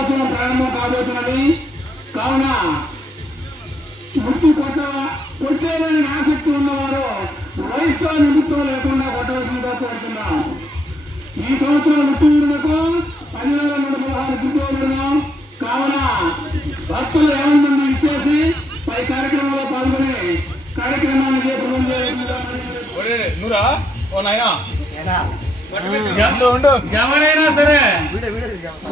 సంవత్సరం ప్రారంభం కాబోతున్నది. కావున ముట్టు కొట్ట కొట్టేదని ఆసక్తి ఉన్నవారు వయసుతో నిమిత్తం లేకుండా కొట్టవలసిందిగా కోరుతున్నాం. ఈ సంవత్సరం ముట్టు వీరులకు పదివేల నూట పదహారు గుర్తున్నాం కావున భక్తులు యాభై మంది ఇచ్చేసి పై కార్యక్రమంలో పాల్గొని కార్యక్రమాన్ని జయప్రదం చేయాల్సిందిగా ఎవరైనా సరే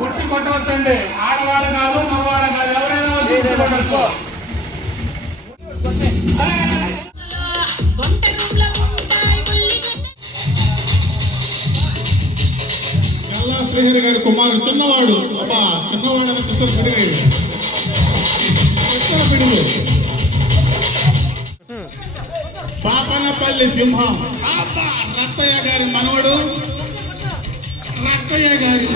గుర్తు కొట్టవచ్చండి. ఆడవాళ్ళు కాదు మగవాళ్ళు కాదు ఎవరైనా గుర్తు గల్లా శ్రీహరి గారి కుమారుడు చిన్నవాడు. అబ్బా చిన్నవాడు అని చిత్ర పిడిగి చిత్ర పిడుగు పాపనపల్లి సింహం. గారి మనవడు రక్కయ్య గారి.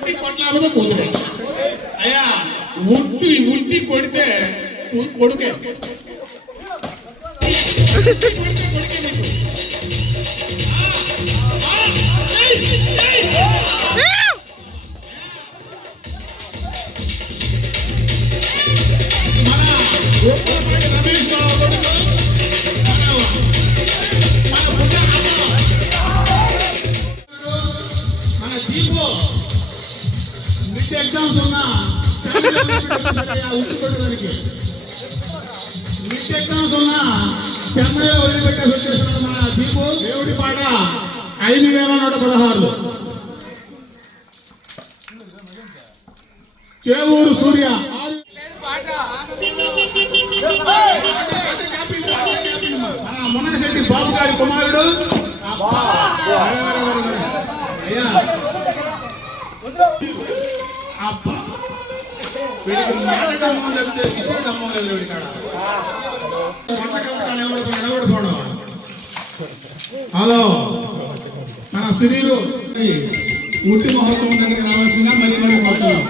ఉట్టి కొట్లాపదో కూతురు. అయ్యా ఉట్టి ఉట్టి కొడితే కొడుకే. కొడితే కొడుకే ఎగ్జామ్స్ ఉన్నా మిడ్ ఎగ్జామ్స్ ఉన్నా చెన్నైలో వదిలిపెట్టేసి వచ్చేసిన మన దీపు. దేవుడి పాట ఐదు వేల నూట పదహారు చేవూరు సూర్య మన మునగశెట్టి బాబు గారి కుమారుడు. అయ్యా అబ్బా. వీడికి లేకపోతే లేదు నిలబడిపోవడం. హలో. మన స్త్రీలు ఉట్టి మహోత్సవం దగ్గర రావాల్సిందిగా మరి మరి కోరుతున్నాం.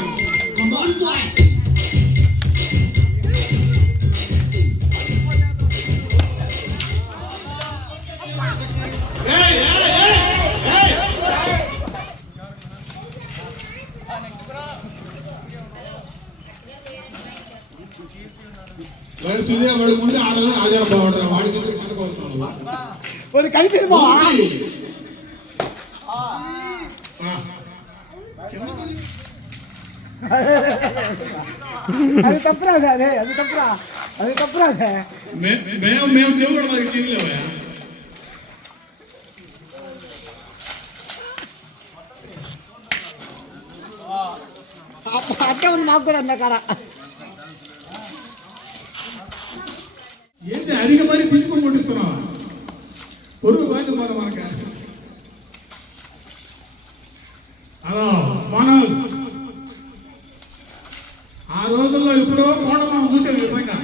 వాడు సూర్య వాడు ముందు ఆ రోజు అదే బాగుంటారు వాడికి ఎందుకు పట్టుకోవాల్సిన వాడు కలిపి బావా అది తప్పురా అదే అది తప్పురా అది తప్పురా అదే మేము మేము చెవుడు మరి చెవిలేవా అట్టే ఉంది మాకు కూడా అంద ఏంటి అడిగి మరి పిచ్చుకొని కొట్టిస్తున్నావా? పొరుగు బాధ్యత పోదు మనక. హలో మనోజ్. ఆ రోజుల్లో ఇప్పుడు కోటమామ చూసేది విధంగా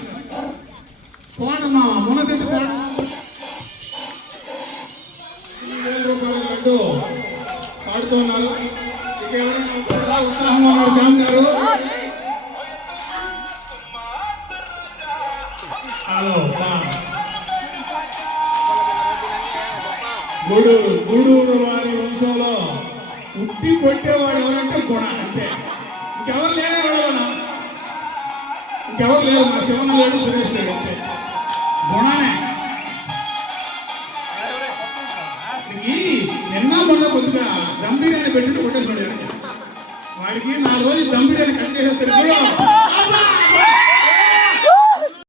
కోటమామ మునసెట్టి కోటమామ వేల రూపాయల లడ్డు పాడుతున్నారు. ఇక ఎవరైనా ఉత్సాహంగా ఉన్నారు శ్యామ్ గారు. గూడూరు గూడూరు వారి వంశంలో ఉట్టి కొట్టేవాడు ఎవరంటే గుణ అంతే. ఇంకెవరు లేనే ఎవడవనా ఇంకెవరు లేరు? మా శివన్ లేడు సురేష్ లేడు అంతే. గుణనే నిన్న మొన్న కొద్దిగా దమ్ బిర్యానీ పెట్టి కొట్టేసి వాడికి నాలుగు రోజులు దమ్ బిర్యానీ కట్ కూడా